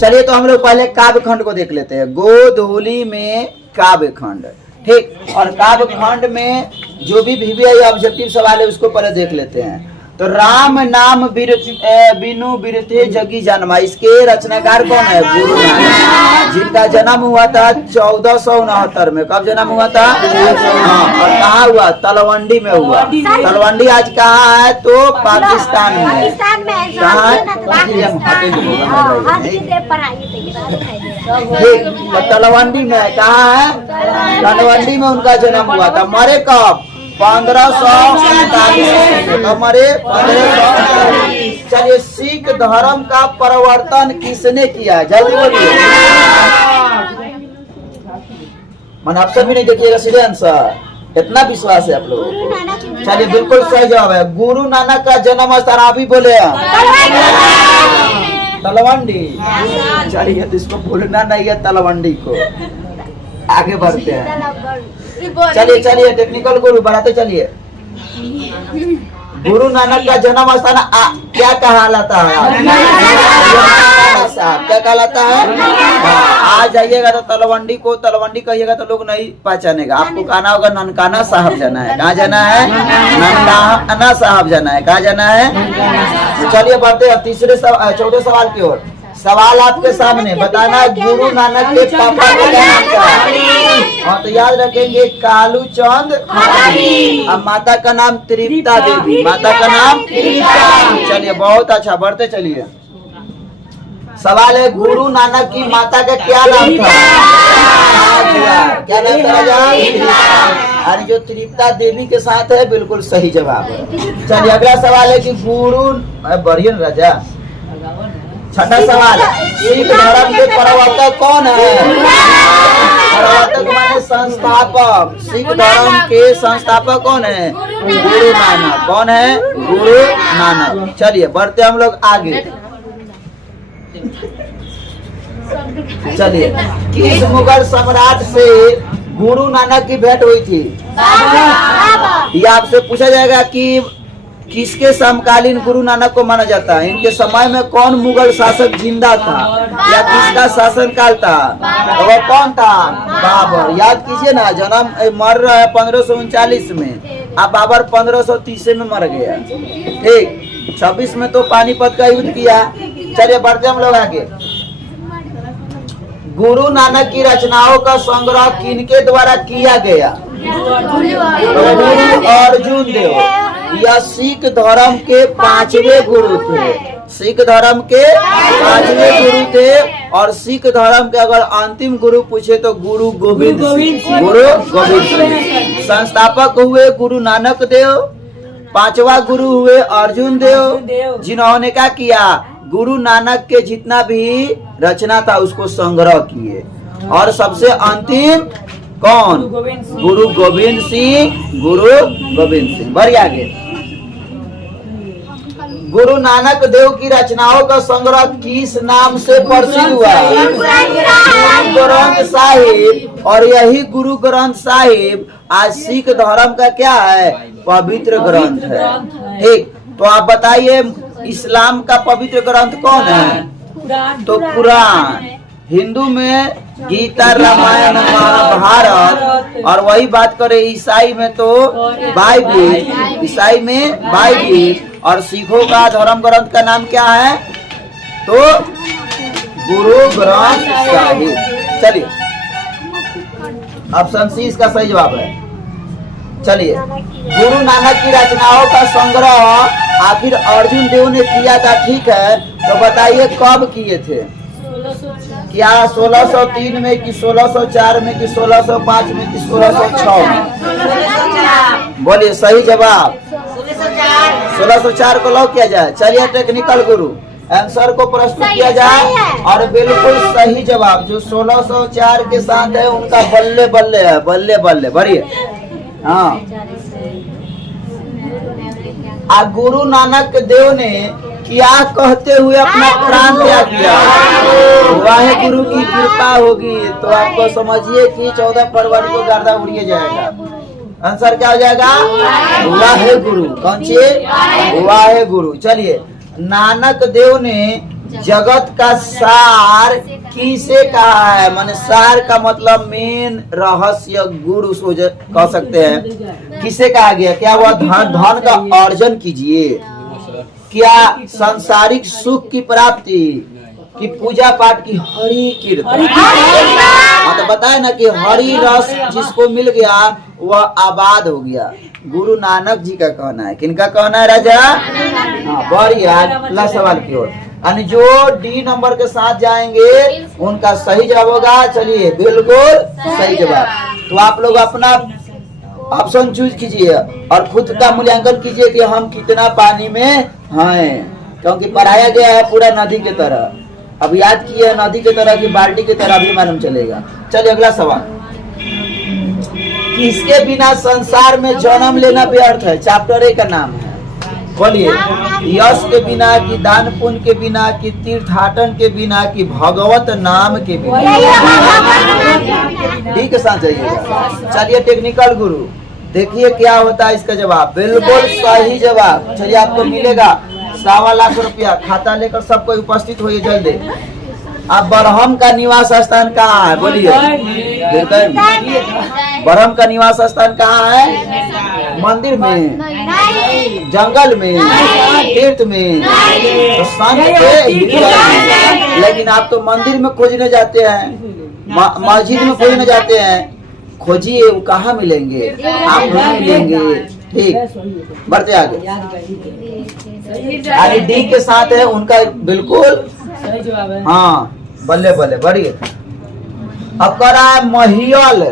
चलिए तो हम लोग पहले काव्य खंड को देख लेते हैं। गोधूली में काव्य खंड, ठीक। और काव्य खंड में जो भी वीवीआई ऑब्जेक्टिव सवाल है उसको पहले देख लेते हैं। तो राम नाम बिनु बिरथे जगी जन्मा, इसके रचनाकार कौन है? गुरु नानक, जिनका जन्म हुआ था 1469 में। कब जन्म हुआ था? हाँ, और कहाँ हुआ? तलवंडी में हुआ। तलवंडी आज कहाँ है? तो पाकिस्तान में। कहाँ? तलवंडी में है। कहाँ है? तलवंडी में उनका जन्म हुआ था। मरे कब? 1547 में। मरे 1547। चलिए, सिख धर्म का परिवर्तन किसने किया? जल्दी बोलिए। मन ऑप्शन भी नहीं देखिएगा, सीधे आंसर। इतना विश्वास है आप लोग? चलिए, बिल्कुल सही जवाब है। गुरु नानक का जन्म स्थान आप ही बोले तलवंडी। चलिए, तो इसको भूलना नहीं है तलवंडी को। आगे बढ़ते हैं। चलिए चलिए, टेक्निकल गुरु बढ़ाते चलिए। गुरु नानक का जन्म स्थान क्या कहलाता है? क्या कहलाता है? आ जाइएगा तो तलवंडी को तलवंडी कहिएगा तो लोग नहीं पहचानेगा। आपको कहना होगा ननकाना साहब जाना है। कहाँ जाना है? ननकाना साहब जाना है। कहाँ जाना है? तो चलिए बढ़ते हैं तीसरे चौथे सवाल की ओर। सवाल आपके सामने, बताना गुरु नानक के पापा का नाम क्या है? और तो याद रखेंगे कालू चंद, अब माता का नाम त्रिप्ता देवी। माता का नाम त्रिप्ता। चलिए, बहुत अच्छा, बढ़ते चलिए। सवाल है, गुरु नानक की माता का क्या नाम था? क्या नाम था? अरे जो त्रिप्ता देवी के साथ है, बिल्कुल सही जवाब है। चलिए, अगला सवाल है कि गुरु बढ़िया राजा। छठा सवाल, सिख धर्म के प्रवर्तक कौन है? प्रवर्तक माने संस्थापक। सिख धर्म के संस्थापक कौन है? गुरु नानक। कौन है? गुरु नानक। चलिए बढ़ते हम लोग आगे। चलिए, किस मुगल सम्राट से गुरु नानक की भेंट हुई थी? ये आपसे पूछा जाएगा कि किसके समकालीन गुरु नानक को माना जाता है? इनके समय में कौन मुगल शासक जिंदा था या किसका शासन काल था? तो वो कौन था? बाबर। याद कीजिए ना, जन्म मर रहा है 1539 में, अब बाबर 1530 में मर गया। ठीक, 26 में तो पानीपत का युद्ध किया। चलिए बढ़ते हम लोग आगे। गुरु नानक की रचनाओं का संग्रह किनके द्वारा किया गया? गुरु अर्जुन देव। यह सिख धर्म के 5वें गुरु थे। सिख धर्म के 5वें गुरु थे। और सिख धर्म के अगर अंतिम गुरु पूछे तो गुरु गोविंद सिंह। गुरु गोविंद सिंह। संस्थापक हुए गुरु नानक देव। 5वां गुरु हुए अर्जुन देव, जिन्होंने क्या किया? गुरु नानक के जितना भी रचना था उसको संग्रह किए। और सबसे अंतिम कौन? गुरु गोविंद सिंह। गुरु गोविंद सिंह। बढ़िया आगे। गुरु नानक देव की रचनाओं का संग्रह किस नाम से प्रसिद्ध हुआ? गुरु ग्रंथ साहिब। और यही गुरु ग्रंथ साहिब आज सिख धर्म का क्या है? पवित्र ग्रंथ है। ठीक, तो आप बताइए इस्लाम का पवित्र ग्रंथ कौन है? तो कुरान। हिंदू में गीता, रामायण, महाभारत। और वही बात करें ईसाई में तो बाइबिल। ईसाई में बाइबिल। और सिखों का धर्म ग्रंथ का नाम क्या है? तो गुरु ग्रंथ साहिब। चलिए, ऑप्शन सी इसका सही जवाब है। चलिए, गुरु नानक की रचनाओं का संग्रह आखिर अर्जुन देव ने किया था, ठीक है, तो बताइए कब किए थे? क्या 1603 में कि 1604 में कि 1605 में कि 1606 में? बोलिए सही जवाब। 1604 को लॉक किया जाए। चलिए, टेक्निकल गुरु आंसर को प्रस्तुत किया जाए। और बिल्कुल सही जवाब जो 1604 के साथ है उनका बल्ले बल्ले है। बल्ले बल्ले। बढ़िए। हाँ, गुरु नानक देव ने क्या कहते हुए अपना प्राण त्याग किया? वाहे गुरु की कृपा होगी। तो आपको समझिए कि 14 फरवरी को गर्दा उड़िए जाएगा। आंसर क्या हो जाएगा? वाहे गुरु। कौन सी? वाहे गुरु। चलिए, नानक देव ने जगत का सार किसे कहा है? माने सार का मतलब मेन रहस्य गुरु कह सकते हैं। किसे कहा गया? क्या वह धन का अर्जन कीजिए, क्या सांसारिक सुख की प्राप्ति, कि पूजा पाठ की, हरि कीर्तन। तो बताए ना कि हरि रस जिसको मिल गया वह आबाद हो गया। गुरु नानक जी का कहना है। किनका कहना है राजा? हाँ, बढ़िया। अगला सवाल की ओर। यानी जो डी नंबर के साथ जाएंगे उनका सही जवाब होगा। चलिए, बिल्कुल सही जवाब। तो आप लोग अपना ऑप्शन चूज कीजिए और खुद का मूल्यांकन कीजिए कि हम कितना पानी में हैं, क्योंकि पढ़ाया गया है पूरा नदी की तरह। अब याद किए नदी की तरह की बाल्टी की तरह भी मालूम चलेगा। चलिए अगला सवाल। किसके बिना संसार में जन्म लेना व्यर्थ है? चैप्टर ए का नाम है। बोलिए, यश के बिना, कि दान पुण्य के बिना, कि तीर्थाटन के बिना, कि भगवत नाम के बिना। ठीक है, साथ जाइएगा। चलिए टेक्निकल गुरु, देखिए क्या होता है इसका जवाब। बिल्कुल सही जवाब। चलिए, आपको मिलेगा 1.25 लाख रुपया। खाता लेकर सबको उपस्थित होइए जल्दी। अब बरहम का निवास स्थान कहाँ है? बोलिए। बरहम का निवास स्थान कहाँ है? मंदिर में, जंगल में, तीर्थ में, तो संत के। लेकिन आप तो मंदिर में खोजने जाते हैं, मस्जिद में खोजने जाते हैं। खोजिए, वो कहाँ मिलेंगे? आप नहीं मिलेंगे। ठीक, बढ़ते आगे। आगे डी के साथ है उनका बिल्कुल सही जवाब है। हाँ, बल्ले बल्ले, बढ़िए। अब कह रहा है महियल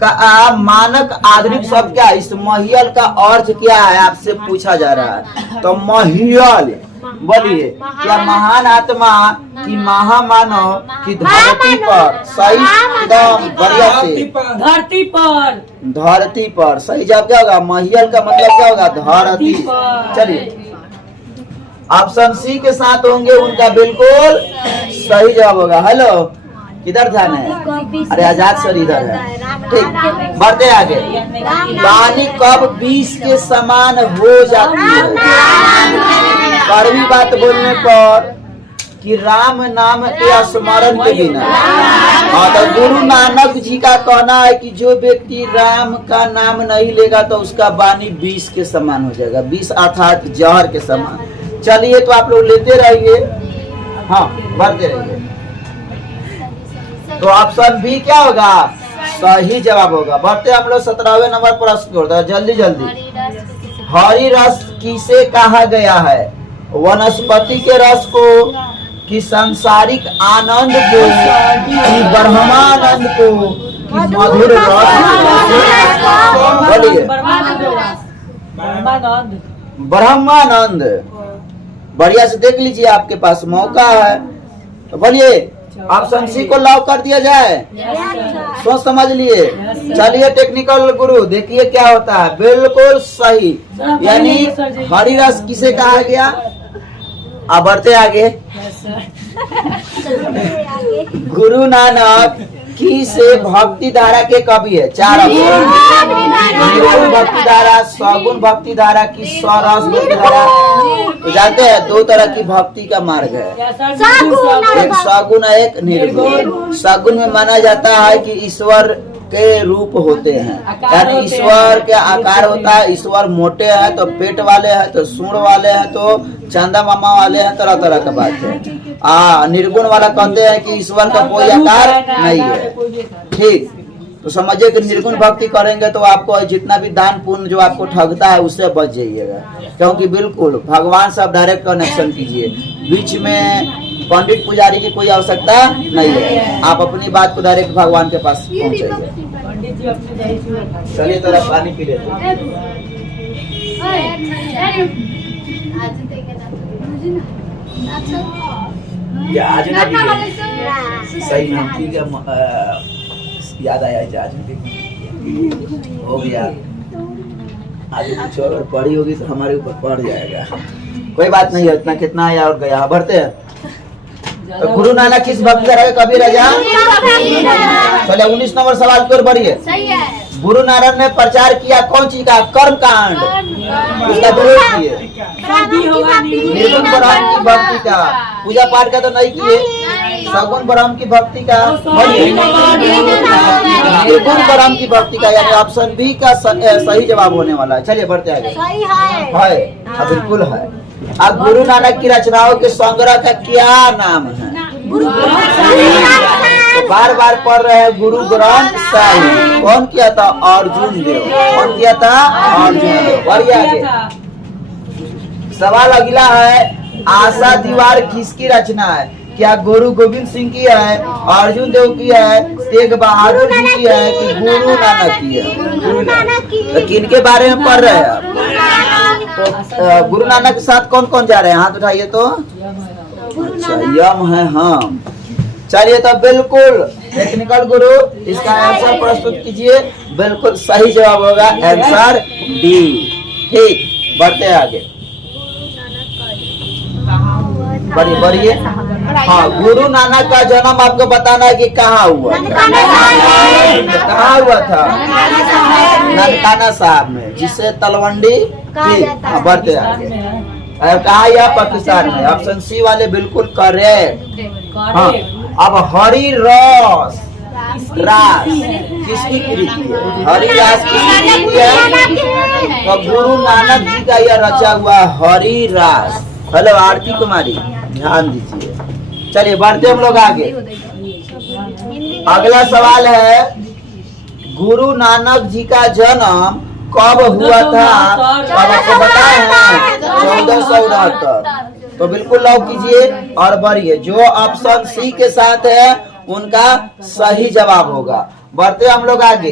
का मानक आधुनिक शब्द क्या है? इस महियल का अर्थ क्या है आपसे पूछा जा रहा है। तो महियल, बोलिए, क्या महान आत्मा, कि महामानव, कि धरती पर? सही, एकदम बढ़िया से। धरती पर। धरती पर सही जवाब क्या होगा? महियल का मतलब क्या होगा? धरती। चलिए, ऑप्शन सी के साथ होंगे उनका बिल्कुल सही जवाब होगा। हेलो, किधर ध्यान है? अरे आजाद सर इधर है। ठीक, बढ़ते आगे। वाणी कब 20 के समान हो जाती है? कड़वी बात बोलने पर, कि राम नाम के स्मरण के बिना। हाँ, तो गुरु नानक जी का कहना है कि जो व्यक्ति राम का नाम नहीं लेगा तो उसका वाणी 20 के समान हो जाएगा। 20 अर्थात जहर के समान। चलिए, तो आप लोग लेते रहिए। हाँ, बढ़ते रहिए। तो ऑप्शन बी क्या होगा? सही जवाब होगा। बढ़ते हम लोग 17वें नंबर प्रश्न की ओर। जल्दी जल्दी। हरि रस किसे कहा गया है? वनस्पति के रस को, कि सांसारिक आनंद को, कि ब्रह्मानंद को, कि मधुर रस को? बोलिए। ब्रह्मानंद। बढ़िया से देख लीजिए, आपके पास मौका है। तो बोलिए, ऑप्शन सी को लॉक कर दिया जाए। सोच समझ लिए। चलिए टेक्निकल गुरु, देखिए क्या होता है। बिल्कुल सही, यानी हरि रस किसे कहा गया? अब बढ़ते आगे। गुरु नानक की से भक्ति धारा के कवि है? 4 ऑप्शन। निर्गुण भक्ति धारा, सगुण भक्ति धारा, की सरस भक्ति धारा। तो जानते हैं 2 तरह की भक्ति का मार्ग है, एक सगुण है, एक निर्गुण। सगुण में माना जाता है कि ईश्वर के रूप होते हैं, यानी ईश्वर के आकार होता है। ईश्वर मोटे हैं तो पेट वाले हैं, तो सूंड वाले हैं, तो चंदा मामा वाले हैं, तरह तरह का बात है। निर्गुण वाला कहते हैं कि ईश्वर का कोई आकार नहीं है। ठीक, तो समझिए कि निर्गुण भक्ति करेंगे तो आपको जितना भी दान पुण्य जो आपको ठगता है उससे बच जाइएगा, क्योंकि बिल्कुल भगवान से आप डायरेक्ट कनेक्शन कीजिए। बीच में पंडित पुजारी की कोई आवश्यकता नहीं है, आप अपनी बात को डायरेक्ट भगवान के पास पहुंचाइए। चलिए थोड़ा पानी पी लेते हैं। आज ना सही नाम, ठीक है, याद आया आज हो गया। आगे कुछ और पढ़ी होगी तो हमारे ऊपर पड़ जाएगा, कोई बात नहीं है, इतना कितना आया और गया। बढ़ते हैं। तो गुरु नानक किस भक्ति धारा के कवि राजा? चलिए 19 नंबर सवाल की ओर बढ़िए। गुरु नानक ने प्रचार किया कौन चीज का? कर्म कांड। उसका विरोध किए। शादी होगा निर्गुण ब्रह्म की भक्ति का। पूजा पाठ का तो नहीं किए। सगुण ब्रह्म की भक्ति का। निर्गुण ब्रह्म की भक्ति का, यानी ऑप्शन बी का सही जवाब होने वाला है। चलिए बढ़ते आगे। सही है। हाँ, बिल्कुल है। अब गुरु नानक की रचनाओं के संग्रह का क्या नाम है? तो बार बार पढ़ रहे हैं गुरु ग्रंथ साहिब। कौन किया था? अर्जुन देव। कौन किया था? अर्जुन देव। बढ़िया आगे। सवाल अगला है, आशा दीवार किसकी रचना है? क्या गुरु गोविंद सिंह की है, अर्जुन देव की है, तेग बहादुर जी की है कि गुरु नानक की है? गुरु नानक। तो किनके बारे में पढ़ रहे हैं आप? तो गुरु नानक के साथ कौन कौन जा रहे हैं? हाथ उठाइए तो। अच्छा, यम है हम। चलिए तो बिल्कुल टेक्निकल गुरु, इसका आंसर प्रस्तुत कीजिए। बिल्कुल सही जवाब होगा आंसर डी। ठीक, बढ़ते हैं आगे। बढ़िए। हाँ, गुरु नानक का जन्म आपको बताना है कि कहाँ हुआ था? कहाँ हुआ था? ननकाना साहब में, जिसे तलवंडी। ठीक, हाँ, बढ़ते हैं आगे। कहा यह पाकिस्तान में। ऑप्शन सी वाले बिल्कुल करेक्ट। हाँ, अब हरि रस किसकी कृति है? हरि रास किसकी कृति है? तो गुरु नानक जी का यह रचा हुआ हरि रास। हेलो आरती कुमारी, ध्यान दीजिए। चलिए बढ़ते हम लोग आगे। अगला सवाल है, गुरु नानक जी का जन्म कब हुआ था? अब आपको बताए हैं 1469। तो बिल्कुल लॉक कीजिए और बढ़िए। जो ऑप्शन सी के साथ है उनका सही जवाब होगा। बढ़ते हम लोग आगे।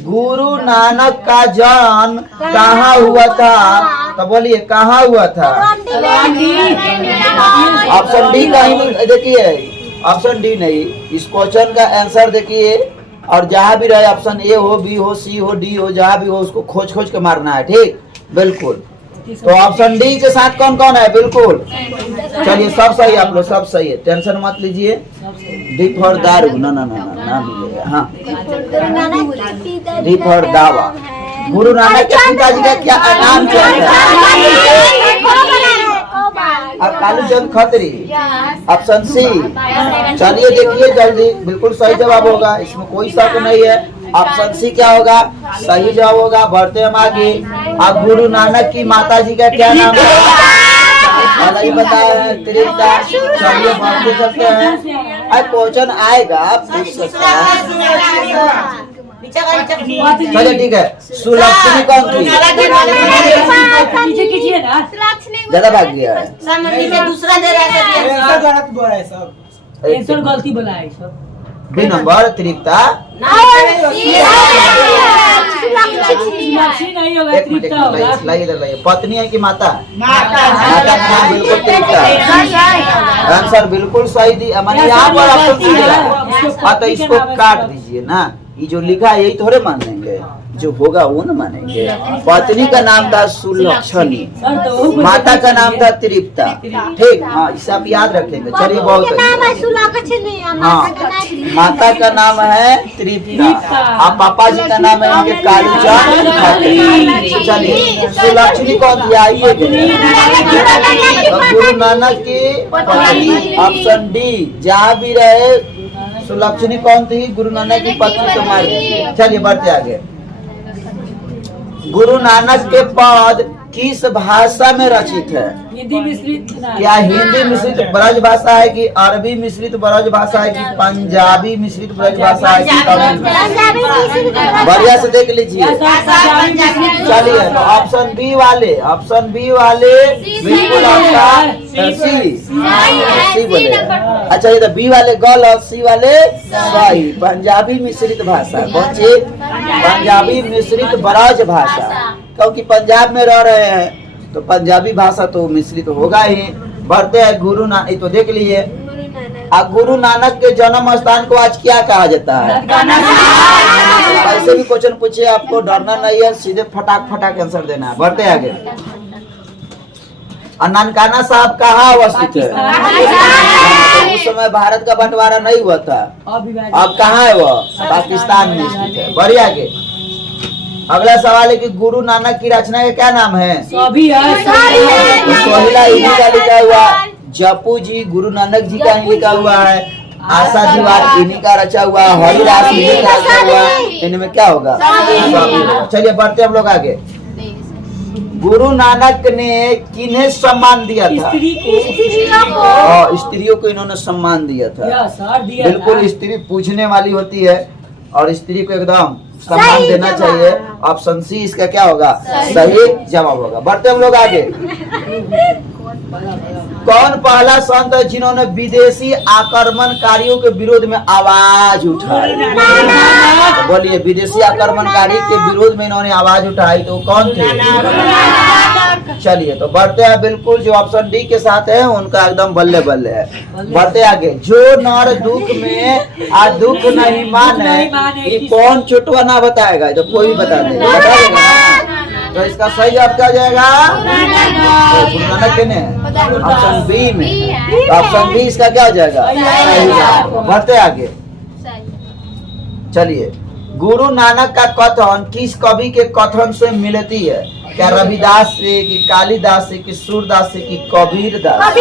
गुरु नानक का जन्म कहाँ हुआ था? तो बोलिए कहाँ हुआ था? ऑप्शन डी का ही देखिए, ऑप्शन डी नहीं। इस क्वेश्चन का आंसर देखिए, और जहाँ भी रहे ऑप्शन ए हो, बी हो, सी हो, डी हो, जहाँ भी हो उसको खोज खोज के मारना है। ठीक, बिल्कुल। तो ऑप्शन डी के साथ कौन कौन है? बिल्कुल। चलिए सब सही, आप लोग सब सही है, टेंशन मत लीजिए। डी फॉर दारू, ना मिलेगा। हाँ, डी फॉर दावा। गुरु नानक के पिताजी का क्या नाम क्या था? कालू चंद खत्री। Option C. चलिए देखिए जल्दी, बिल्कुल सही जवाब होगा, इसमें कोई शक नहीं है। ऑप्शन सी क्या होगा? सही जवाब होगा। बढ़ते हम आगे। अब गुरु नानक की माता जी का क्या नाम है? नहीं बताया है, त्रिपिता। चलिए बढ़ते चलते हैं। अब क्वेश्चन आएगा, आप पूछ सकते हैं। चलिए ठीक है। सुलक्षणी कौन थी? ज्यादा भाग गया है। गलती बोला है सब। बी नंबर त्रिपिता। नहीं होगा, एक मिनट होगा। लाइए। पत्नी है कि माता? माता का नाम बिल्कुल त्रिपिता। आंसर बिल्कुल सही दी। मैंने यहाँ पर ऑप्शन सी दिया। हाँ, तो इसको काट दीजिए ना। ये जो लिखा है यही थोड़े मानेंगे, जो होगा वो न मानेंगे। पत्नी का नाम था सुलक्षणी, माता का नाम था त्रिपिता। ठीक, हाँ, इसे आप याद रखेंगे। चलिए बहुत हाँ, माता का नाम है त्रिपिता और पापा जी का नाम है उनके कालूचंद खत्री। चलिए सुलक्षणी कौन थी? आइए गुरु नानक की पत्नी। Option D. जहाँ भी रहे सुलक्षणी कौन थी? गुरु नानक की पत्नी को मार दीजिए। चलिए बढ़ते आगे। गुरु नानक के पद किस भाषा में रचित है? हिंदी मिश्रित। क्या हिंदी मिश्रित ब्रज भाषा है कि अरबी मिश्रित ब्रज भाषा है कि पंजाबी मिश्रित ब्रज भाषा है कि तमिल? बढ़िया से देख लीजिए। चलिए तो ऑप्शन बी वाले बिल्कुल आपका सी बोले। अच्छा, ये तो बी वाले गलत, सी वाले सही। पंजाबी मिश्रित भाषा। कौन सी? पंजाबी मिश्रित ब्रज भाषा, क्योंकि पंजाब में रह रहे हैं तो पंजाबी भाषा तो मिश्रित तो होगा ही। बढ़ते हैं गुरु नानक। तो देख लीजिए, गुरु नानक के जन्म स्थान को आज क्या कहा जाता है? ऐसे भी क्वेश्चन पूछे, आपको डरना नहीं है, सीधे फटाक आंसर देना है। बढ़ते आगे। ननकाना साहब कहाँ अवस्थित है? उस समय भारत का बंटवारा नहीं हुआ था। अब कहाँ है वो? पाकिस्तान में स्थित है। बढ़िया आगे। अगला सवाल है कि गुरु नानक की रचना का क्या नाम है? सभी है तो सोहिला इन्हीं का लिखा हुआ, जपू जी गुरु नानक जी का ही लिखा हुआ है, आशा दीवार इन्हीं का रचा हुआ, हरिदास इन्हीं का रचा हुआ, इनमें क्या होगा? चलिए बढ़ते हम लोग आगे। गुरु नानक ने किन्हें सम्मान दिया था? स्त्री को और स्त्रियों को इन्होंने सम्मान दिया था। या सर दिया बिल्कुल स्त्री पूछने वाली होती है और स्त्री को एकदम सम्मान देना चाहिए। ऑप्शन सी इसका क्या होगा? सही जवाब होगा। बढ़ते हम लोग आगे। कौन पहला संत है जिन्होंने विदेशी आक्रमणकारियों के विरोध में आवाज उठाई? तो बोलिए, विदेशी आक्रमणकारी के विरोध में इन्होंने आवाज उठाई, तो कौन थे? चलिए तो बढ़ते हैं। बिल्कुल जो ऑप्शन डी के साथ है उनका एकदम बल्ले बल्ले है। बढ़ते आगे। जो नर दुख में आ दुख नहीं माने, ये कौन चुटवा ना बताएगा? तो कोई भी बता देगा, बता देगा ना? तो इसका सही जवाब क्या हो जाएगा? गुरु नानक ने ऑप्शन बी में। तो ऑप्शन बी इसका क्या हो जाएगा? सही जवाब। बढ़ते आगे। चलिए, गुरु नानक का कथन किस कवि के कथन से मिलती है? क्या रविदास से, कि कालिदास से, कि सूरदास से, कि कबीरदास?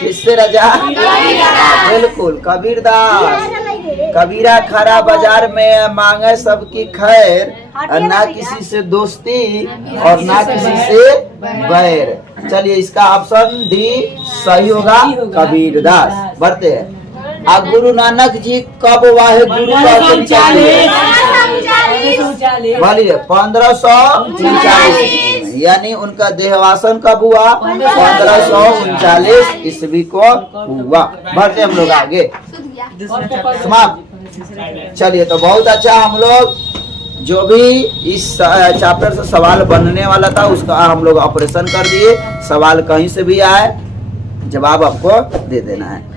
किससे राजा? बिल्कुल कबीरदास। कबीरा खरा बाजार में मांगे सबकी खैर, और ना किसी से दोस्ती और ना किसी से बैर। चलिए इसका ऑप्शन डी सही होगा, कबीरदास। बढ़ते हैं। गुरु नानक जी कब वाहे गुरु का बोलिए? 1539, यानी उनका देहवासन कब हुआ? 1539 ईस्वी को हुआ। बढ़ते हम लोग आगे। समाप्त। चलिए तो बहुत अच्छा, हम लोग जो भी इस चैप्टर से सवाल बनने वाला था उसका हम लोग ऑपरेशन कर दिए। सवाल कहीं से भी आए, जवाब आपको दे देना है।